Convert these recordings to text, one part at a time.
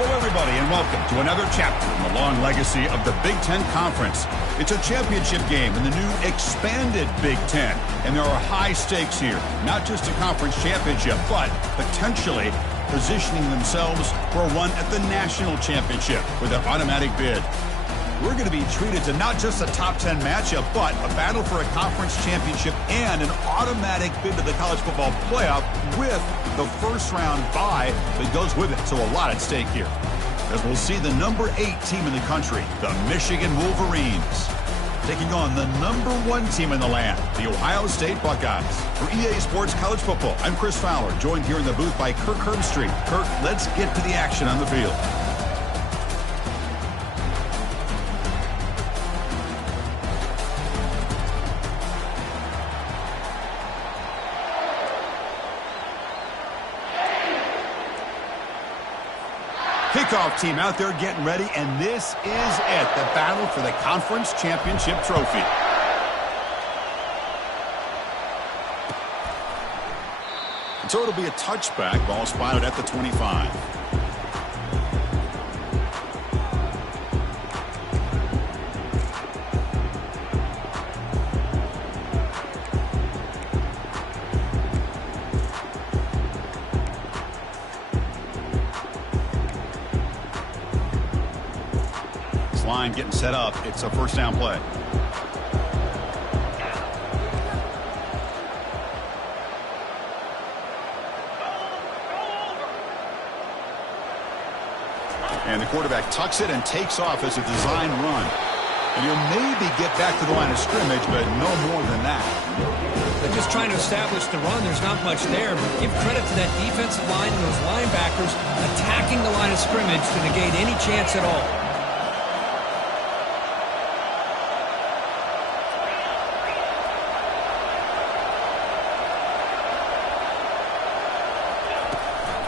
Hello, everybody, and welcome to another chapter in the long legacy of the Big Ten Conference. It's a championship game in the new expanded Big Ten, and there are high stakes here. Not just a conference championship, but potentially positioning themselves for a run at the national championship with an automatic bid. We're going to be treated to not just a top 10 matchup, but a battle for a conference championship and an automatic bid to the college football playoff with the first round bye that goes with it. So a lot at stake here. As we'll see the number 8 team in the country, the Michigan Wolverines, taking on the number 1 team in the land, the Ohio State Buckeyes. For EA Sports College Football, I'm Chris Fowler, joined here in the booth by Kirk Herbstreit. Kirk, let's get to the action on the field. Kickoff team out there getting ready, and this is it, the battle for the conference championship trophy. And so it'll be a touchback, ball spotted at the 25. Line getting set up. It's a first down play. And the quarterback tucks it and takes off as a design run. And he'll maybe get back to the line of scrimmage, but no more than that. They're just trying to establish the run. There's not much there, but give credit to that defensive line and those linebackers attacking the line of scrimmage to negate any chance at all.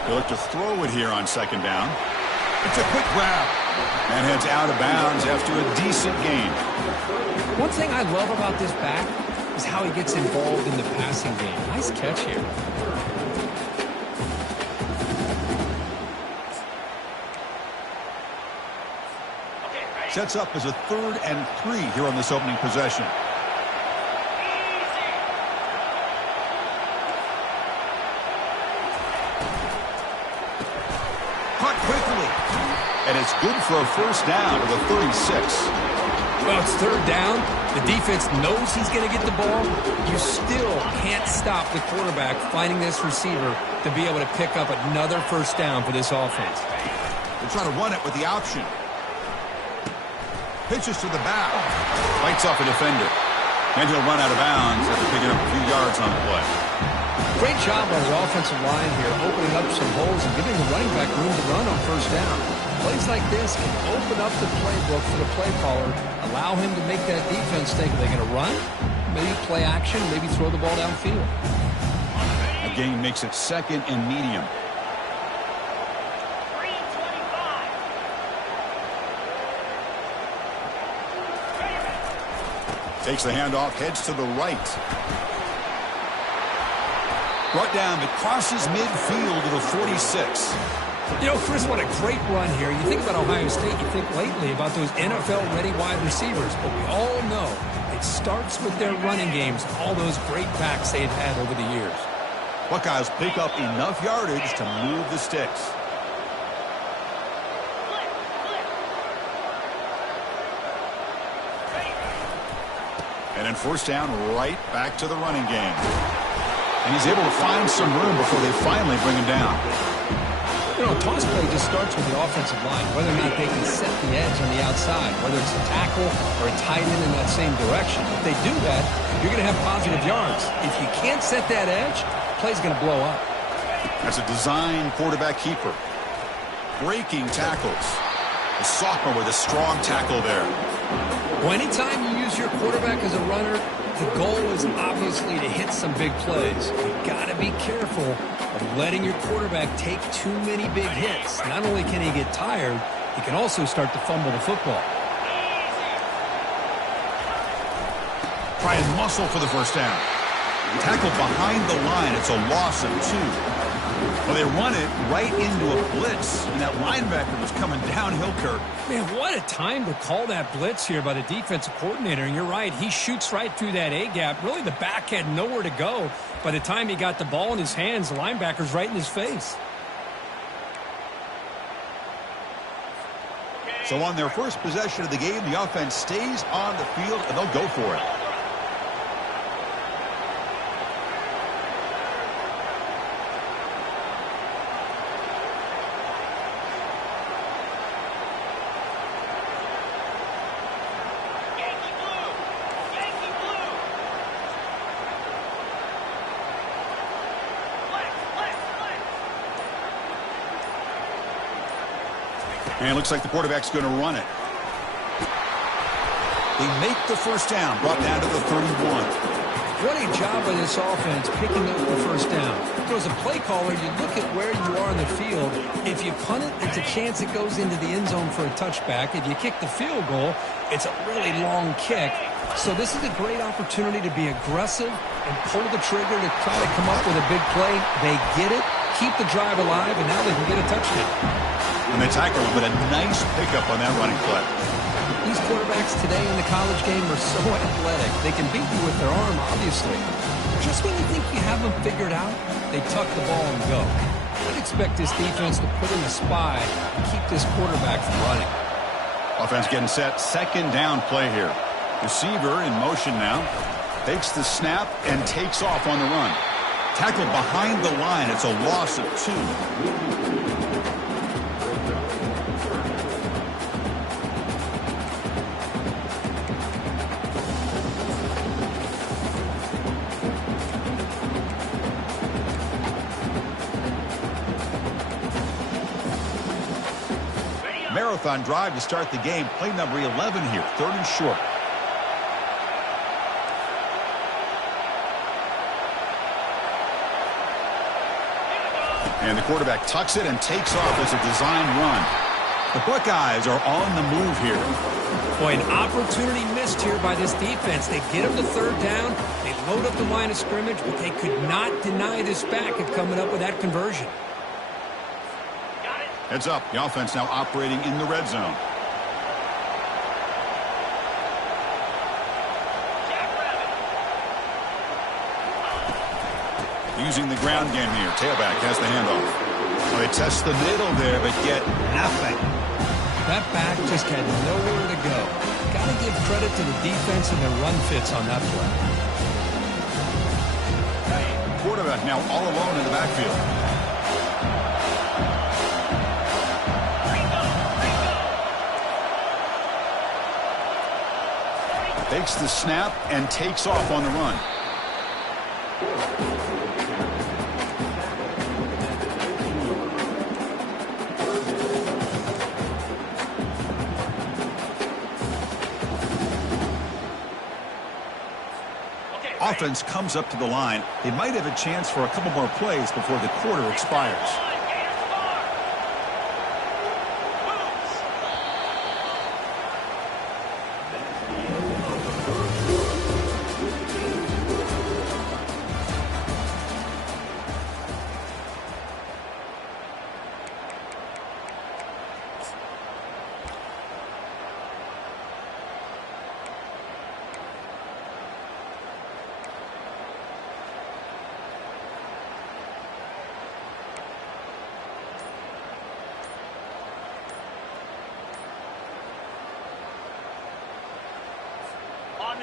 They look to throw it here on second down. It's a quick grab. And heads out of bounds after a decent gain. One thing I love about this back is how he gets involved in the passing game. Nice catch here. Sets up as a 3rd and 3 here on this opening possession. Caught quickly. And it's good for a first down to the 36. Well, it's 3rd down. The defense knows he's going to get the ball. You still can't stop the quarterback finding this receiver to be able to pick up another first down for this offense. They'll try to run it with the option. Pitches to the back. Bites off a defender. And he'll run out of bounds after picking up a few yards on the play. Great job by the offensive line here, opening up some holes and giving the running back room to run on first down. Plays like this can open up the playbook for the play caller, allow him to make that defense think, are they going to run? Maybe play action, maybe throw the ball downfield. The gain makes it 2nd and medium. Takes the handoff, heads to the right. Brought down, but crosses midfield to the 46. You know, Chris, what a great run here. You think about Ohio State, you think lately about those NFL-ready wide receivers. But we all know it starts with their running games, all those great backs they've had over the years. Buckeyes pick up enough yardage to move the sticks. And then first down, right back to the running game. And he's able to find some room before they finally bring him down. You know, toss play just starts with the offensive line, whether or not they can set the edge on the outside, whether it's a tackle or a tight end in that same direction. If they do that, you're going to have positive yards. If you can't set that edge, play's going to blow up. That's a design quarterback keeper. Breaking tackles. A sophomore with a strong tackle there. Well, anytime you use your quarterback as a runner, the goal is obviously to hit some big plays. You've got to be careful of letting your quarterback take too many big hits. Not only can he get tired, he can also start to fumble the football. Try and muscle for the first down. Tackled behind the line. It's a loss of 2. Well, they run it right into a blitz, and that linebacker was coming downhill, Kirk. Man, what a time to call that blitz here by the defensive coordinator. And you're right, he shoots right through that A-gap. Really, the back had nowhere to go. By the time he got the ball in his hands, the linebacker's right in his face. So on their first possession of the game, the offense stays on the field, and they'll go for it. And it looks like the quarterback's going to run it. They make the first down, brought down to the 31. What a job by this offense picking up the first down. So as a play caller, you look at where you are in the field. If you punt it, it's a chance it goes into the end zone for a touchback. If you kick the field goal, it's a really long kick. So this is a great opportunity to be aggressive and pull the trigger to try to come up with a big play. They get it, keep the drive alive, and now they can get a touchdown. And they tackle him, but a nice pickup on that running play. These quarterbacks today in the college game are so athletic. They can beat you with their arm, obviously. Just when you think you have them figured out, they tuck the ball and go. I'd expect this defense to put in a spy and keep this quarterback from running. Offense getting set. Second down play here. Receiver in motion now. Takes the snap and takes off on the run. Tackled behind the line. It's a loss of 2. Marathon drive to start the game. Play number 11 here. 3rd and short. And the quarterback tucks it and takes off as a design run. The Buckeyes are on the move here. Boy, an opportunity missed here by this defense. They get them to 3rd down. They load up the line of scrimmage, but they could not deny this back of coming up with that conversion. Heads up, the offense now operating in the red zone. Using the ground game here. Tailback has the handoff. Well, they test the middle there, but get nothing. That back just had nowhere to go. Got to give credit to the defense and their run fits on that play. Quarterback now all alone in the backfield. Takes the snap and takes off on the run. Offense comes up to the line. They might have a chance for a couple more plays before the quarter expires.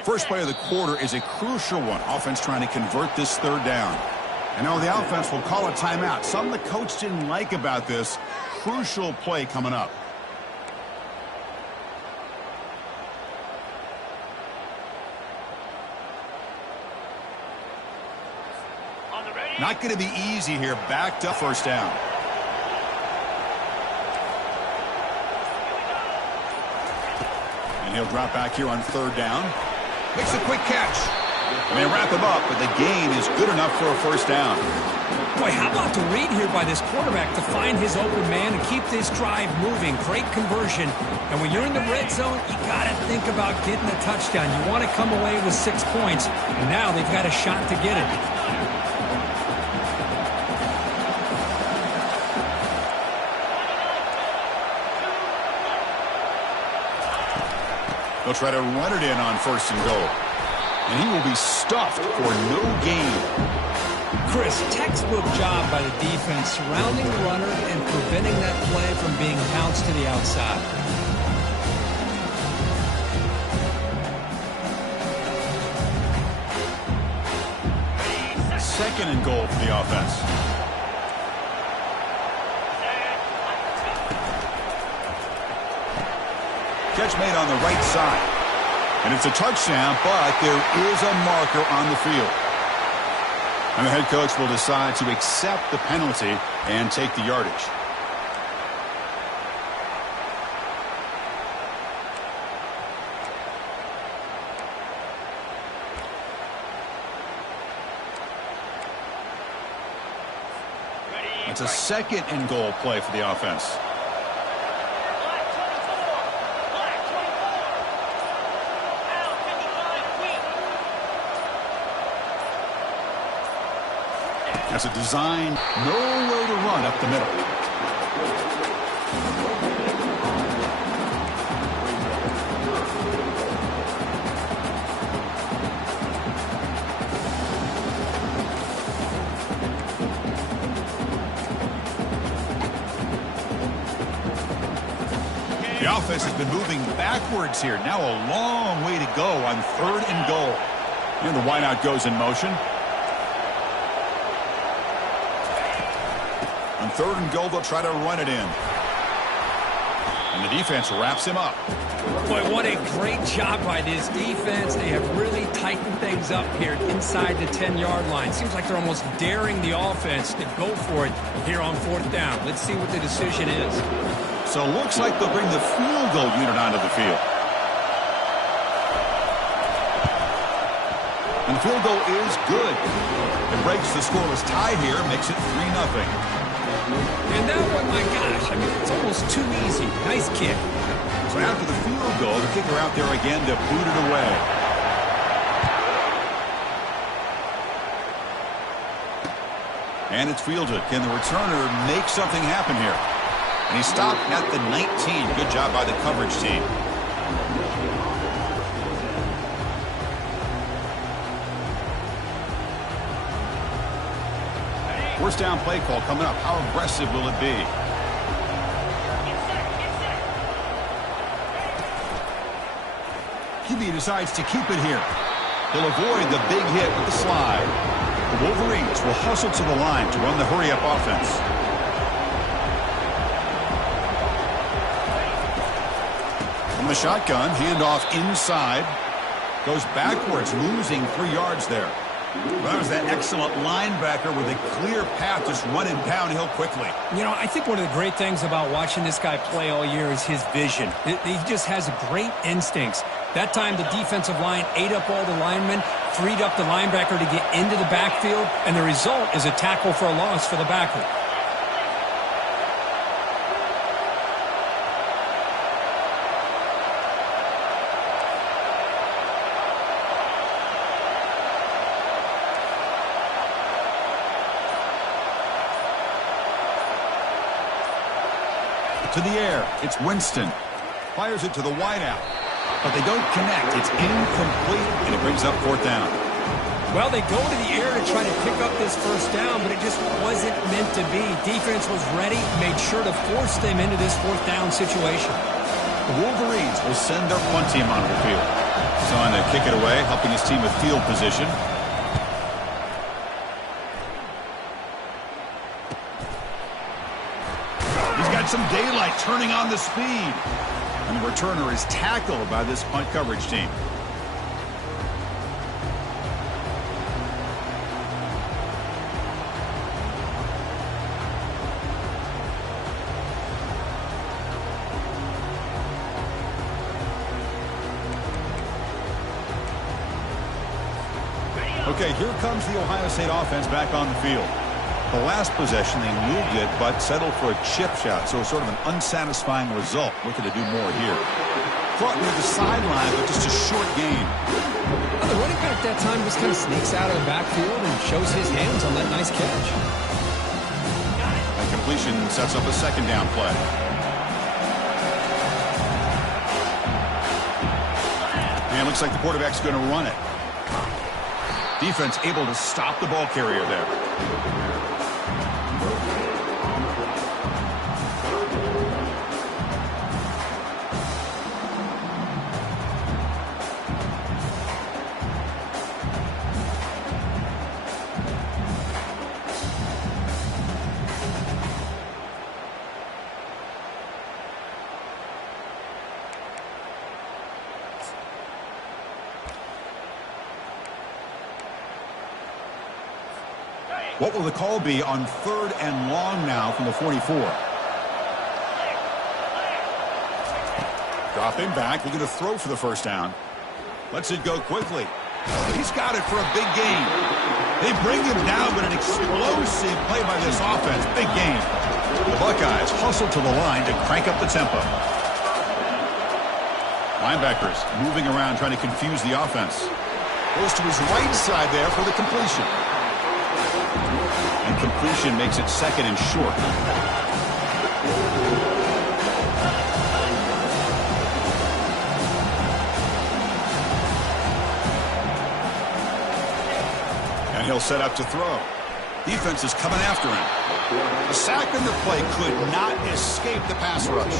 First play of the quarter is a crucial one. Offense trying to convert this 3rd down. And now the offense will call a timeout. Something the coach didn't like about this. Crucial play coming up. Not going to be easy here. Backed up 1st down. And he'll drop back here on 3rd down. Makes a quick catch. And they wrap him up, but the gain is good enough for a first down. Boy, how about the read here by this quarterback to find his open man and keep this drive moving. Great conversion. And when you're in the red zone, you got to think about getting a touchdown. You want to come away with 6 points, and now they've got a shot to get it. They'll try to run it in on 1st and goal. And he will be stuffed for no gain. Chris, textbook job by the defense surrounding the runner and preventing that play from being bounced to the outside. Second and goal for the offense. Catch made on the right side. And it's a touchdown, but there is a marker on the field. And the head coach will decide to accept the penalty and take the yardage. It's a second and goal play for the offense. That's a design, nowhere to run up the middle. The offense has been moving backwards here. Now a long way to go on 3rd and goal. And the wideout goes in motion. On 3rd and goal, they'll try to run it in. And the defense wraps him up. Boy, what a great job by this defense. They have really tightened things up here inside the 10-yard line. Seems like they're almost daring the offense to go for it here on 4th down. Let's see what the decision is. So it looks like they'll bring the field goal unit onto the field. And the field goal is good. It breaks the scoreless tie here, makes it 3-0. And that one, my gosh, I mean, it's almost too easy. Nice kick. So after the field goal, the kicker out there again to boot it away. And it's fielded. Can the returner make something happen here? And he stopped at the 19. Good job by the coverage team. First down play call coming up. How aggressive will it be? QB decides to keep it here. He'll avoid the big hit with the slide. The Wolverines will hustle to the line to run the hurry-up offense. From the shotgun, handoff inside. Goes backwards, losing 3 yards there. Well, that was that excellent linebacker with a clear path, just running downhill quickly. You know, I think one of the great things about watching this guy play all year is his vision. He just has great instincts. That time, the defensive line ate up all the linemen, freed up the linebacker to get into the backfield, and the result is a tackle for a loss for the backer. To the air, it's Winston. Fires it to the wideout. But they don't connect. It's incomplete, and it brings up 4th down. Well, they go to the air to try to pick up this first down, but it just wasn't meant to be. Defense was ready, made sure to force them into this 4th down situation. The Wolverines will send their punt team onto the field. Son to kick it away, helping his team with field position. Some daylight turning on the speed. And the returner is tackled by this punt coverage team. Okay, here comes the Ohio State offense back on the field. The last possession, they moved it, but settled for a chip shot, so it's sort of an unsatisfying result. Looking to do more here. Caught near the sideline, but just a short gain. Well, the running back that time just kind of sneaks out of the backfield and shows his hands on that nice catch. That completion sets up a second down play. And it looks like the quarterback's going to run it. Defense able to stop the ball carrier there. What will the call be on 3rd and long now from the 44? Dropping back, looking to throw for the first down. Lets it go quickly. He's got it for a big gain. They bring him down, but an explosive play by this offense. Big gain. The Buckeyes hustle to the line to crank up the tempo. Linebackers moving around, trying to confuse the offense. Goes to his right side there for the completion. And completion makes it 2nd and short. And he'll set up to throw. Defense is coming after him. The sack in the play could not escape the pass rush.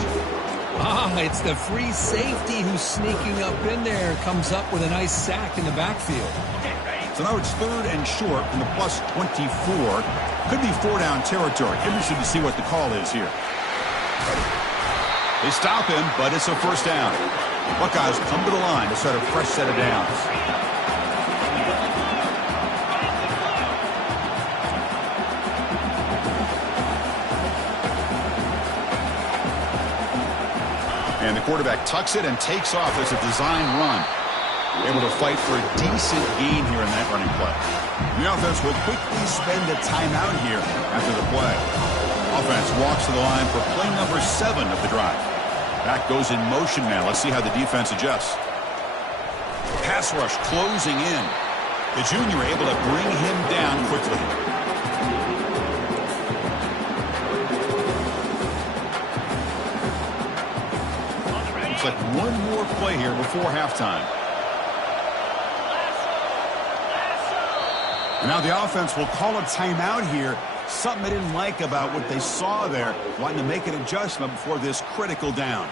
It's the free safety who's sneaking up in there. Comes up with a nice sack in the backfield. So now it's 3rd and short from the plus 24. Could be 4-down territory. Interested to see what the call is here. They stop him, but it's a first down. Buckeyes come to the line to start a fresh set of downs. And the quarterback tucks it and takes off as a design run. Able to fight for a decent gain here in that running play. The offense will quickly spend a timeout here after the play. Offense walks to the line for play number 7 of the drive. Back goes in motion now. Let's see how the defense adjusts. Pass rush closing in. The junior able to bring him down quickly. Looks like one more play here before halftime. And now the offense will call a timeout here. Something they didn't like about what they saw there. Wanting to make an adjustment before this critical down.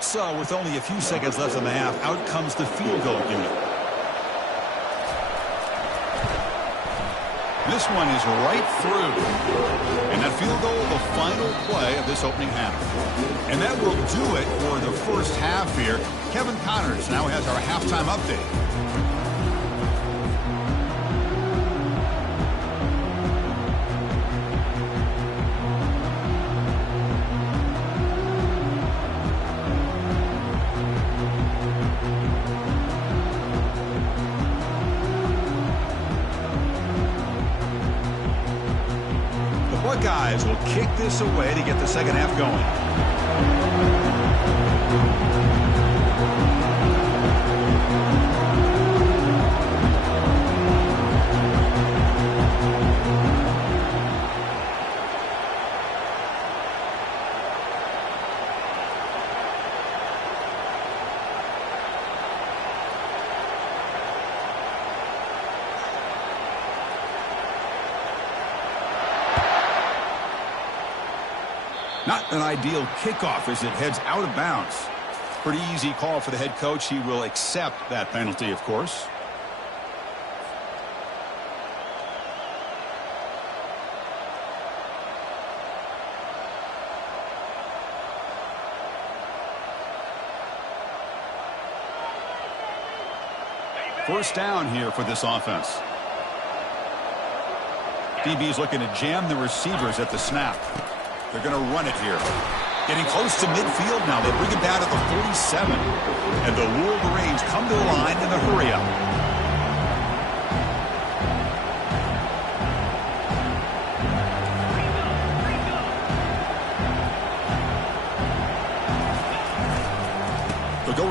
So with only a few seconds left in the half, out comes the field goal unit. This one is right through. And that field goal, the final play of this opening half. And that will do it for the first half here. Kevin Connors now has our halftime update. Buckeyes will kick this away to get the second half going. Not an ideal kickoff as it heads out of bounds. Pretty easy call for the head coach. He will accept that penalty, of course. First down here for this offense. DB's looking to jam the receivers at the snap. They're going to run it here. Getting close to midfield now. They bring it down at the 47. And the Wolverines come to the line in the hurry up.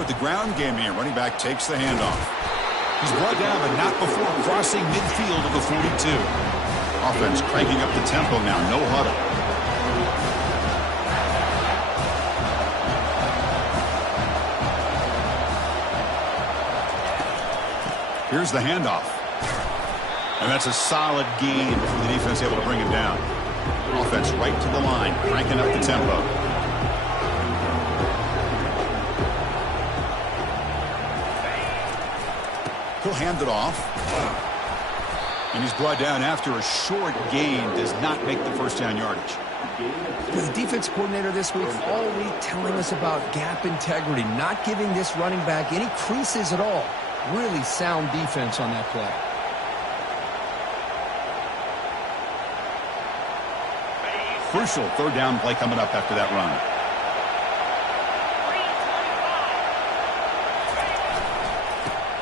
with the ground game here. Running back takes the handoff. He's brought down, but not before crossing midfield of the 42. Offense cranking up the tempo now. No huddle. Here's the handoff. And that's a solid gain for the defense able to bring him down. Offense right to the line, cranking up the tempo. He'll hand it off. And he's brought down after a short gain. Does not make the first down yardage. The defense coordinator this week all week telling us about gap integrity, not giving this running back any creases at all. Really sound defense on that play. Crucial third down play coming up after that run.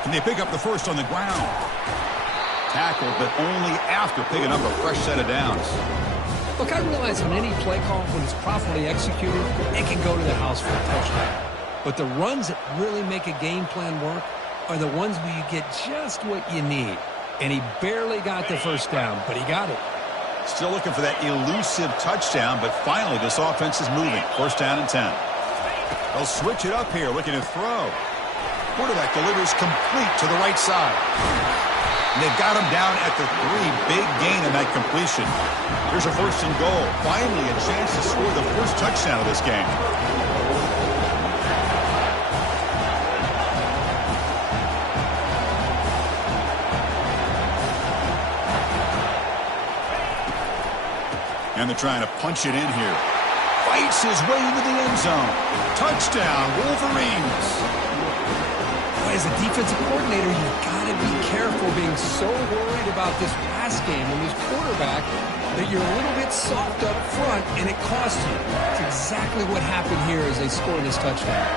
And they pick up the first on the ground. Tackled, but only after picking up a fresh set of downs. Look, I realize on any play call, when it's properly executed, it can go to the house for a touchdown. But the runs that really make a game plan work are the ones where you get just what you need. And he barely got the first down, but he got it. Still looking for that elusive touchdown, but finally this offense is moving. First down and 10. They'll switch it up here, looking to throw. Quarterback delivers complete to the right side. And they've got him down at the 3. Big gain in that completion. Here's a first and goal. Finally a chance to score the first touchdown of this game. And they're trying to punch it in here. Fights his way into the end zone. Touchdown, Wolverines. As a defensive coordinator, you've got to be careful being so worried about this pass game and this quarterback that you're a little bit soft up front and it costs you. It's exactly what happened here as they scored this touchdown.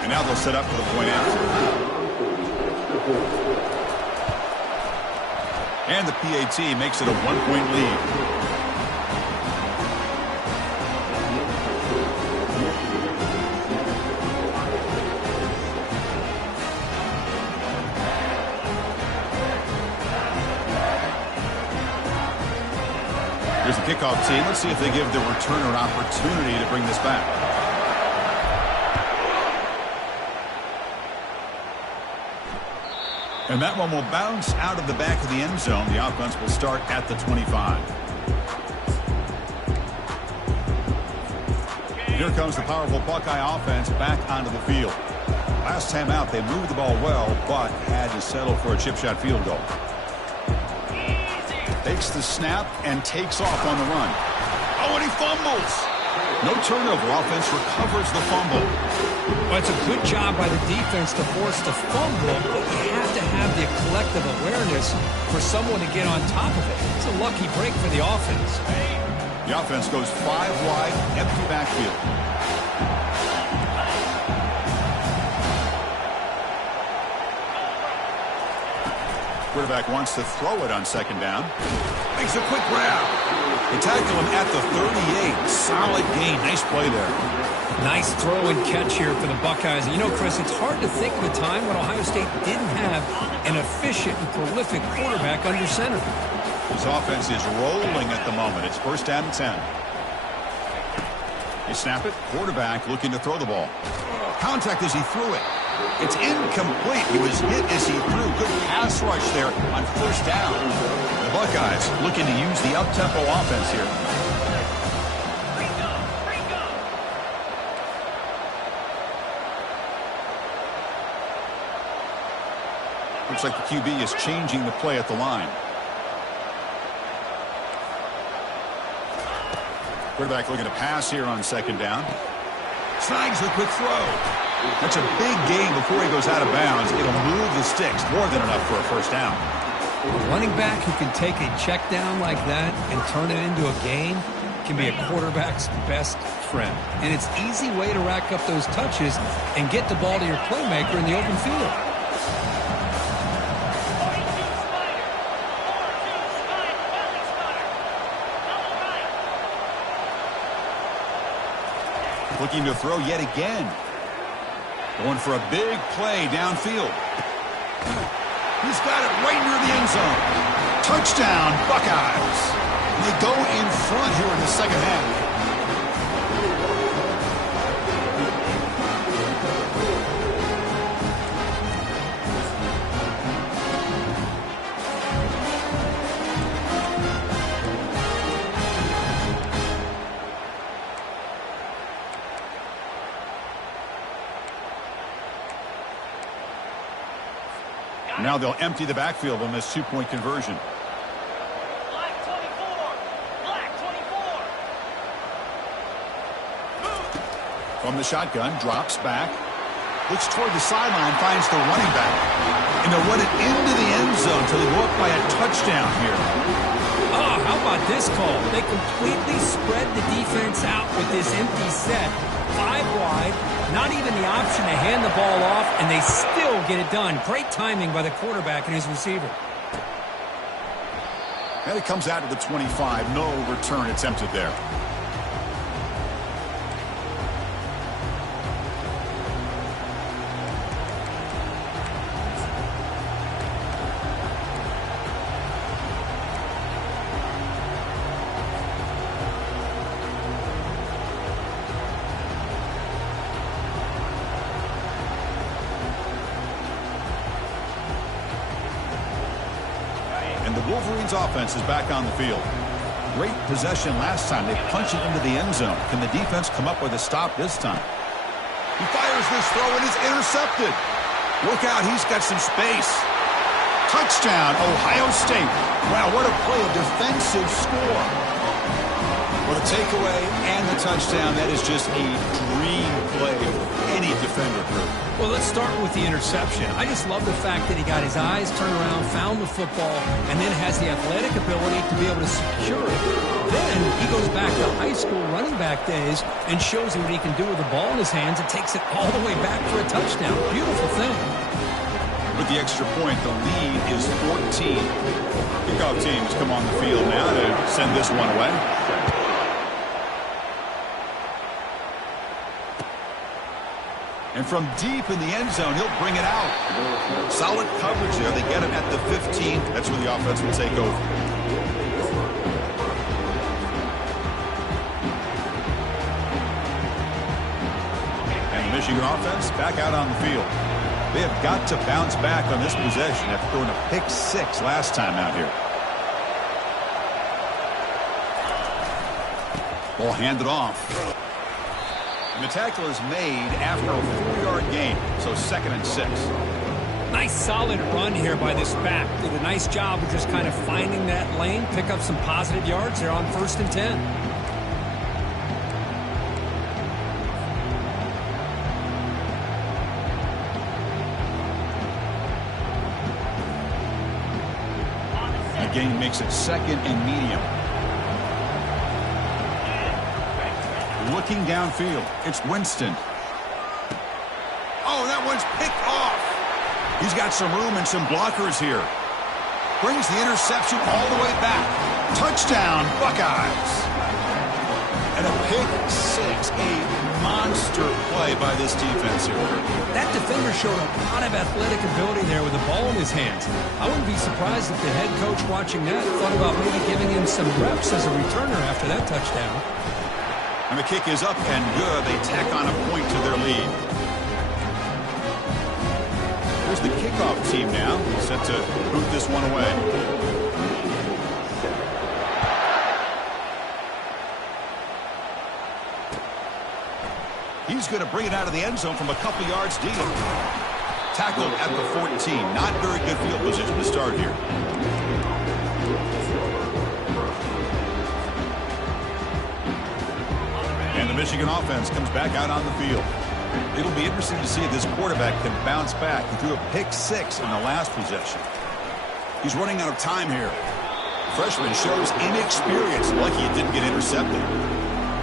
And now they'll set up for the point after. And the PAT makes it a 1-point lead. Here's the kickoff team. Let's see if they give the returner an opportunity to bring this back. And that one will bounce out of the back of the end zone. The offense will start at the 25. Here comes the powerful Buckeye offense back onto the field. Last time out, they moved the ball well, but had to settle for a chip shot field goal. Takes the snap and takes off on the run. Oh, and he fumbles. No turnover. Offense recovers the fumble. Well, it's a good job by the defense to force the fumble, but you have to have the collective awareness for someone to get on top of it. It's a lucky break for the offense. The offense goes 5 wide, empty backfield. Quarterback wants to throw it on second down. Makes a quick grab. They tackle him at the 38. Solid gain. Nice play there. Nice throw and catch here for the Buckeyes. You know, Chris, it's hard to think of a time when Ohio State didn't have an efficient and prolific quarterback under center. His offense is rolling at the moment. It's first down and 10. They snap it. Quarterback looking to throw the ball. Contact as he threw it. It's incomplete. He was hit as he threw. Good pass rush there on first down. The Buckeyes looking to use the up-tempo offense here. Looks like the QB is changing the play at the line. Quarterback looking to pass here on second down. Snags the quick throw. That's a big gain before he goes out of bounds. It'll move the sticks. More than enough for a first down. A running back who can take a check down like that and turn it into a gain can be a quarterback's best friend. And it's an easy way to rack up those touches and get the ball to your playmaker in the open field. Looking to throw yet again. Going for a big play downfield. He's got it right near the end zone. Touchdown, Buckeyes. They go in front here in the second half. Now they'll empty the backfield on this two-point conversion. Black 24. Black 24. From the shotgun, drops back. Looks toward the sideline, finds the running back. And they'll run it into the end zone until they go up by a touchdown here. Oh, how about this call? They completely spread the defense out with this empty set. 5 wide, not even the option to hand the ball off, and they still get it done. Great timing by the quarterback and his receiver. And it comes out to the 25. No return attempted there. Wolverines offense is back on the field. Great possession last time. They punch it into the end zone. Can the defense come up with a stop this time? He fires this throw and it's intercepted. Look out, he's got some space. Touchdown, Ohio State. Wow, what a play, a defensive score. Well, the takeaway and the touchdown, that is just a dream play for any defender crew. Well, let's start with the interception. I just love the fact that he got his eyes turned around, found the football, and then has the athletic ability to be able to secure it. Then he goes back to high school running back days and shows you what he can do with the ball in his hands and takes it all the way back for a touchdown. Beautiful thing. With the extra point, the lead is 14. Kickoff teams come on the field now to send this one away. And from deep in the end zone, he'll bring it out. Solid coverage there. They get him at the 15. That's where the offense will take over. And the Michigan offense back out on the field. They have got to bounce back on this possession after throwing a pick 6 last time out here. Ball handed off. And the tackle is made after a 4-yard gain, so 2nd and 6. Nice solid run here by this back. Did a nice job of just kind of finding that lane, pick up some positive yards there on 1st and 10. The gain makes it 2nd and medium. Looking downfield, it's Winston. Oh, that one's picked off. He's got some room and some blockers here. Brings the interception all the way back. Touchdown, Buckeyes. And a pick 6, a monster play by this defense here. That defender showed a lot of athletic ability there with the ball in his hands. I wouldn't be surprised if the head coach watching that thought about maybe giving him some reps as a returner after that touchdown. And the kick is up and good. They tack on a point to their lead. Here's the kickoff team now, set to boot this one away. He's going to bring it out of the end zone from a couple yards deep. Tackled at the 14. Not very good field position to start here. And the Michigan offense comes back out on the field. It'll be interesting to see if this quarterback can bounce back. He threw a pick 6 in the last possession. He's running out of time here. The freshman shows inexperience. Lucky it didn't get intercepted.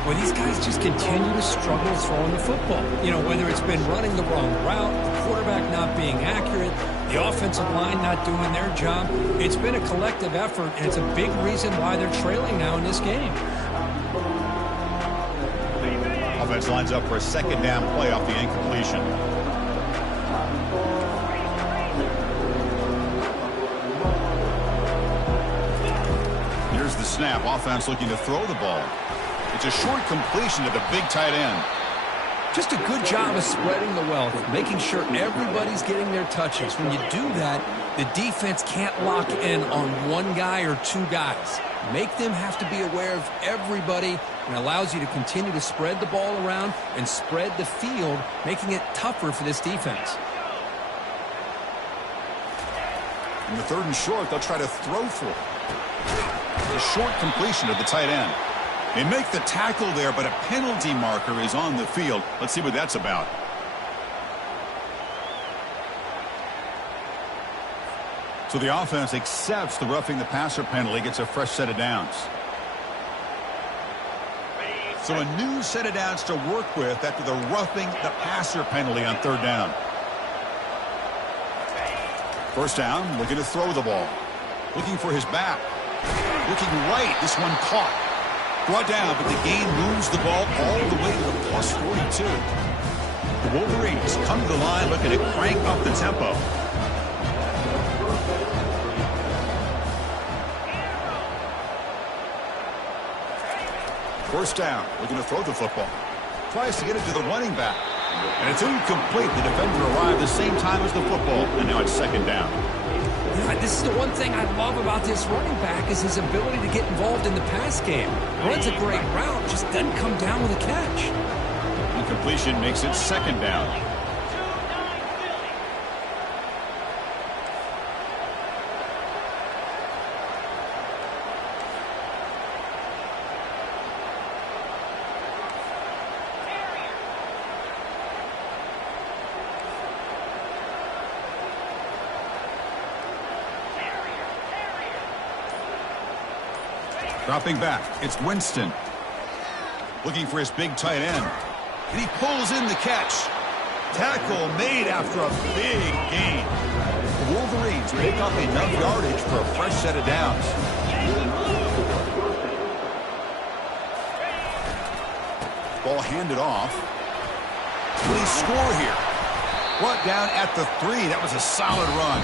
Well, these guys just continue to struggle throwing the football. You know, whether it's been running the wrong route, the quarterback not being accurate, the offensive line not doing their job. It's been a collective effort, and it's a big reason why they're trailing now in this game. offense lines up for a second down play off the incompletion. Here's the snap. Offense looking to throw the ball. It's a short completion to the big tight end. Just a good job of spreading the wealth, making sure everybody's getting their touches. When you do that, the defense can't lock in on one guy or two guys. Make them have to be aware of everybody, and allows you to continue to spread the ball around and spread the field, making it tougher for this defense. In the 3rd and short, they'll try to throw for it. A short completion to the tight end. They make the tackle there, but a penalty marker is on the field. Let's see what that's about. So the offense accepts the roughing the passer penalty, gets a fresh set of downs. So a new set of downs to work with after the roughing the passer penalty on 3rd down. 1st down, looking to throw the ball. Looking for his back. Looking right, this one caught. Brought down, but the gain moves the ball all the way to the plus 42. The Wolverines come to the line looking to crank up the tempo. First down, looking to throw the football. Tries to get it to the running back. And it's incomplete. The defender arrived the same time as the football, and now it's 2nd down. Yeah, this is the one thing I love about this running back is his ability to get involved in the pass game. Runs a great route, just doesn't come down with a catch. Incompletion makes it 2nd down. Dropping back, it's Winston. Looking for his big tight end. And he pulls in the catch. Tackle made after a big gain. The Wolverines pick up enough yardage for a fresh set of downs. Ball handed off. Will he score here? Brought down at the 3. That was a solid run.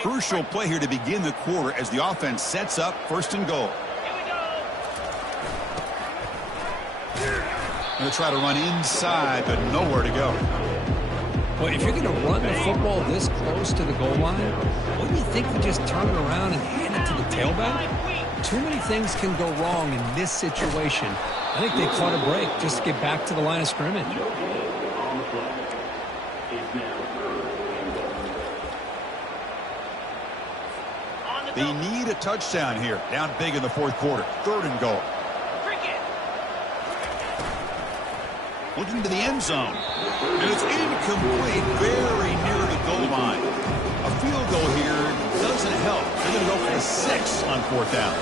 Crucial play here to begin the quarter as the offense sets up 1st and goal. Going to try to run inside, but nowhere to go. Well, if you're going to run the football this close to the goal line, wouldn't you think you just turn it around and hand it to the tailback? Too many things can go wrong in this situation. I think they caught a break just to get back to the line of scrimmage. They need a touchdown here. Down big in the 4th quarter. 3rd and goal. Looking to the end zone. And it's incomplete, very near the goal line. A field goal here doesn't help. They're going to go for a 6 on 4th down.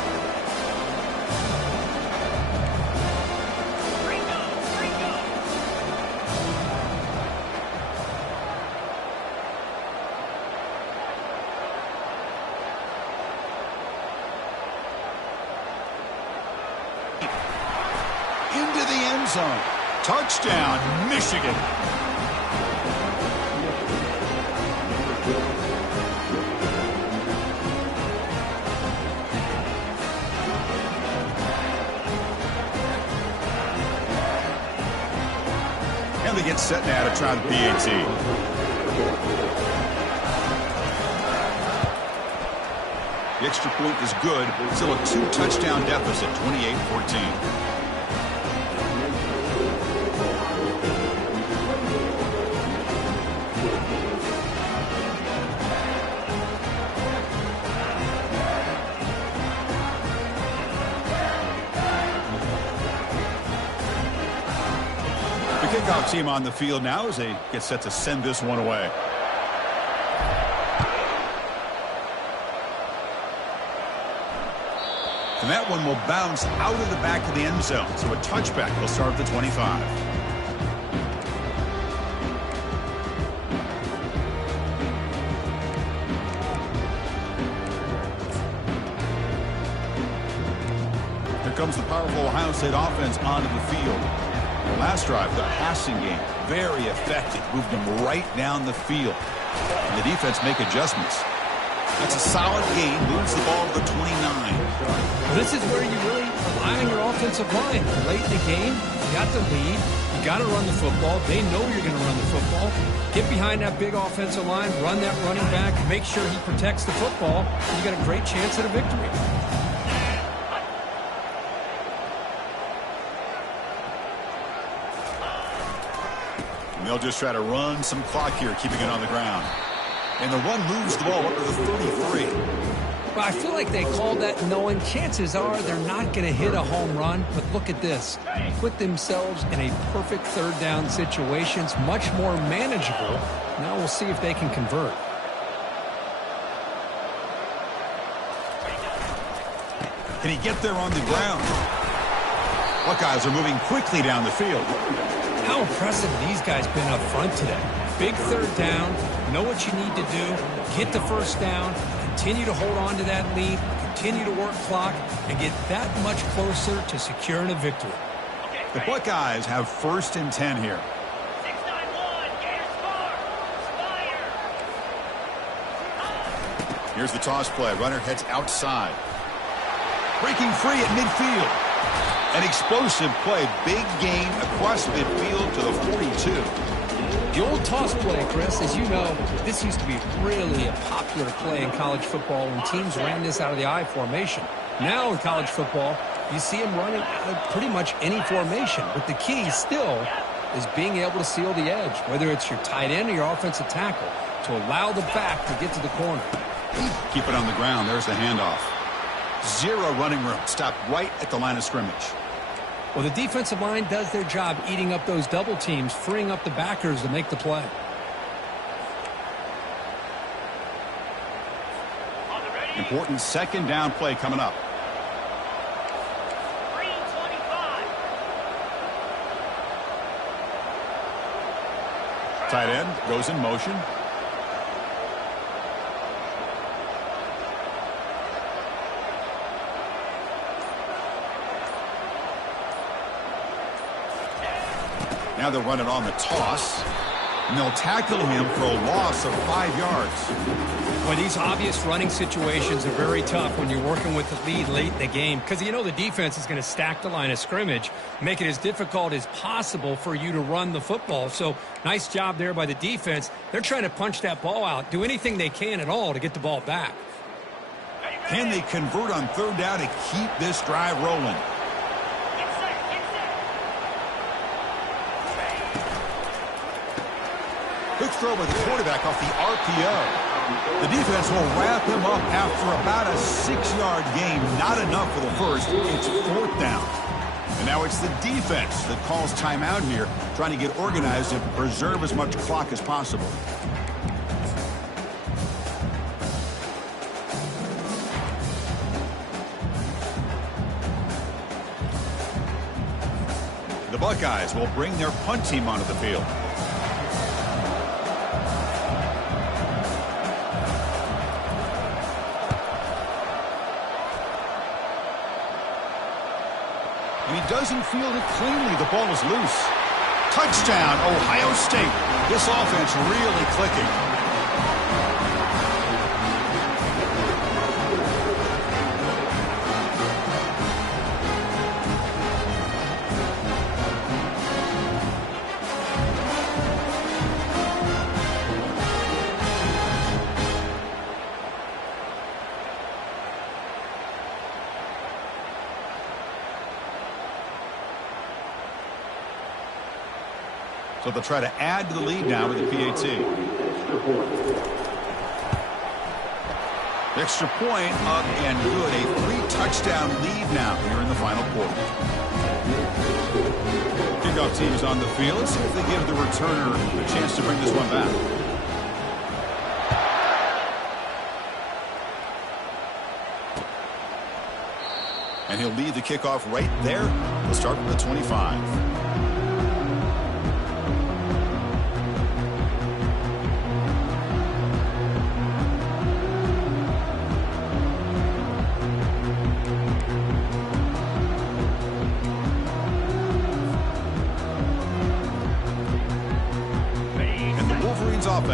Into the end zone. Touchdown, Michigan. And they get set now to try the PAT. The extra point is good. Still a 2-touchdown deficit, 28-14. Kickoff team on the field now as they get set to send this one away. And that one will bounce out of the back of the end zone. So a touchback will start at the 25. comes the powerful Ohio State offense onto the field. Last drive, the passing game, very effective. Moved them right down the field. And the defense make adjustments. That's a solid gain. Moves the ball to the 29. Well, this is where you really rely on your offensive line. Late in the game, you got the lead. You got to run the football. They know you're going to run the football. Get behind that big offensive line, run that running back, make sure he protects the football. You got a great chance at a victory. And they'll just try to run some clock here, keeping it on the ground. And the run moves the ball up to the 33. Well, I feel like they called that knowing chances are they're not going to hit a home run. But look at this. Put themselves in a perfect third down situation. It's much more manageable. Now we'll see if they can convert. Can he get there on the ground? Buckeyes are moving quickly down the field. How impressive have these guys been up front today? Big third down. Know what you need to do. Get the first down. Continue to hold on to that lead. Continue to work clock and get that much closer to securing a victory. The Buckeyes have 1st and 10 here. 6-9-1, Gators score. Fire. Here's the toss play. Runner heads outside. Breaking free at midfield. An explosive play. Big gain across midfield to the 42. The old toss play, Chris, as you know, this used to be really a popular play in college football when teams ran this out of the I formation. Now in college football, you see them running out of pretty much any formation. But the key still is being able to seal the edge, whether it's your tight end or your offensive tackle, to allow the back to get to the corner. Keep it on the ground. There's the handoff. Zero running room. Stop right at the line of scrimmage. Well, the defensive line does their job eating up those double teams, freeing up the backers to make the play. Important 2nd down play coming up. Green 25. Tight end goes in motion. Now they'll run it on the toss. And they'll tackle him for a loss of 5 yards. Well, these obvious running situations are very tough when you're working with the lead late in the game because you know the defense is going to stack the line of scrimmage, make it as difficult as possible for you to run the football. So nice job there by the defense. They're trying to punch that ball out, do anything they can at all to get the ball back. Can they convert on 3rd down to keep this drive rolling? Quick throw by the quarterback off the RPO. The defense will wrap him up after about a 6-yard gain. Not enough for the first. It's 4th down. And now it's the defense that calls timeout here, trying to get organized and preserve as much clock as possible. The Buckeyes will bring their punt team onto the field. And he doesn't field it cleanly. The ball is loose. Touchdown, Ohio State. This offense really clicking. So they'll try to add to the lead now with the PAT. Extra point up and good. A 3-touchdown lead now here in the final quarter. Kickoff team is on the field. Let's see if they give the returner a chance to bring this one back. And he'll lead the kickoff right there. We'll start with the 25.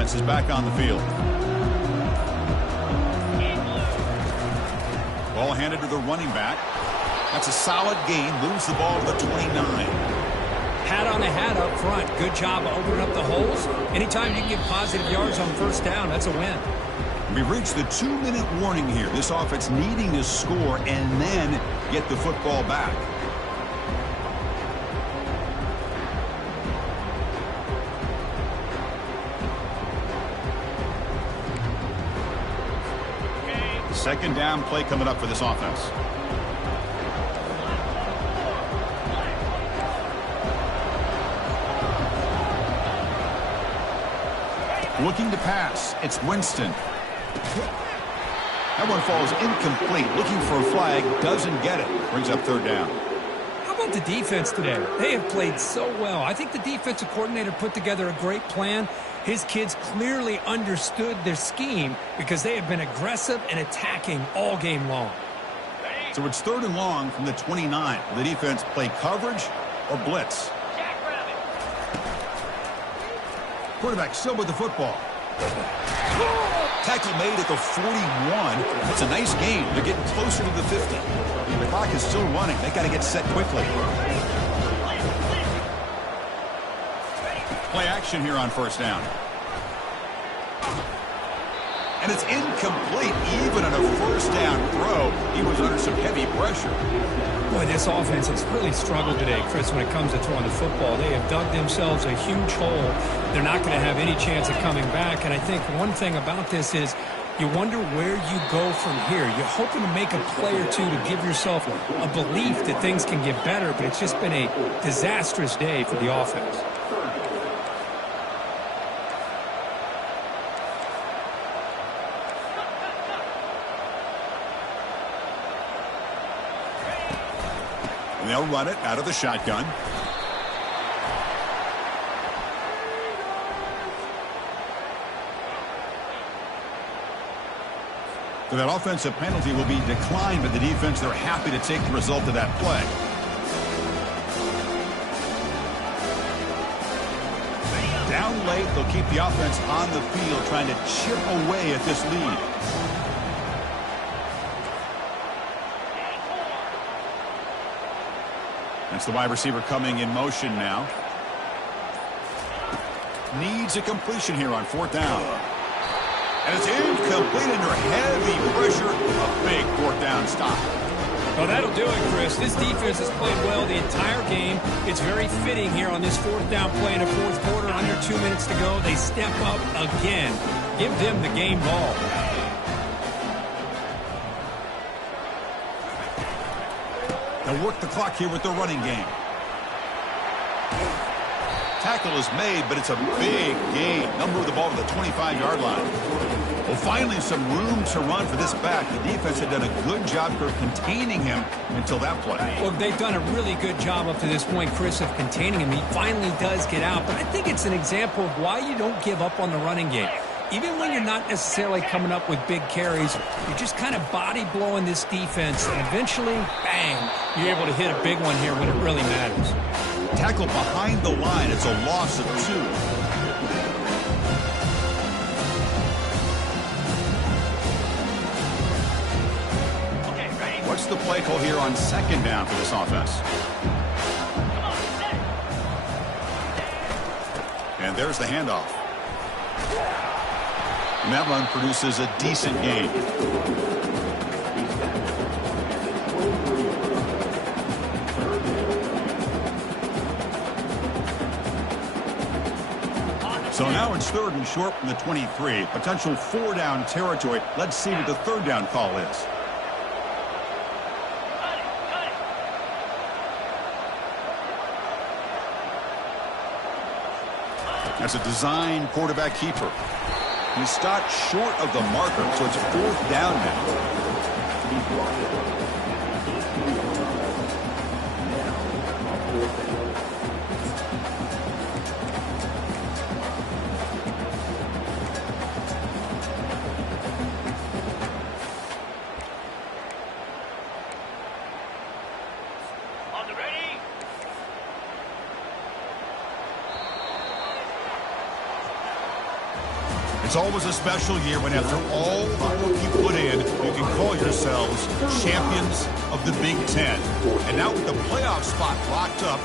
offense is back on the field. Ball handed to the running back. That's a solid gain. Moves the ball to the 29. Hat on a hat up front. Good job of opening up the holes. Anytime you can get positive yards on first down, that's a win. We've reached the 2-minute warning here. This offense needing to score and then get the football back. Second down play coming up for this offense. Looking to pass. It's Winston. That one falls incomplete. Looking for a flag. Doesn't get it. Brings up third down. How about the defense today? They have played so well. I think the defensive coordinator put together a great plan. His kids clearly understood their scheme because they have been aggressive and attacking all game long. So it's third and long from the 29. Will the defense play coverage or blitz? Quarterback still with the football. Tackle made at the 41. That's a nice gain. They're getting closer to the 50. The clock is still running. They got to get set quickly. Play action here on first down. And it's incomplete. Even on a first down throw, he was under some heavy pressure. Boy, this offense has really struggled today, Chris, when it comes to throwing the football. They have dug themselves a huge hole. They're not going to have any chance of coming back. And I think one thing about this is you wonder where you go from here. You're hoping to make a play or two to give yourself a belief that things can get better, but it's just been a disastrous day for the offense. And they'll run it out of the shotgun. So that offensive penalty will be declined by the defense. They're happy to take the result of that play. Down late, they'll keep the offense on the field trying to chip away at this lead. That's the wide receiver coming in motion now. Needs a completion here on fourth down. And it's incomplete under heavy pressure. A big fourth down stop. Well, that'll do it, Chris. This defense has played well the entire game. It's very fitting here on this fourth down play in the fourth quarter. Under 2 minutes to go. They step up again. Give them the game ball. They'll work the clock here with their running game. Tackle is made, but it's a big gain. They'll move the ball to the 25-yard line. Well, finally some room to run for this back. The defense had done a good job of containing him until that play. Well, they've done a really good job up to this point, Chris, of containing him. He finally does get out, but I think it's an example of why you don't give up on the running game. Even when you're not necessarily coming up with big carries, you're just kind of body blowing this defense, and eventually, bang, you're able to hit a big one here when it really matters. Tackle behind the line. It's a loss of 2. What's the play call here on second down for this offense? And there's the handoff. And that run produces a decent gain. So now it's third and short from the 23. Potential 4-down territory. Let's see what the third down call is. That's a design quarterback keeper. He stopped short of the marker, so it's fourth down now. On the ready. It's always a special year when after all the work you put in, you can call yourselves champions of the Big Ten. And now with the playoff spot locked up,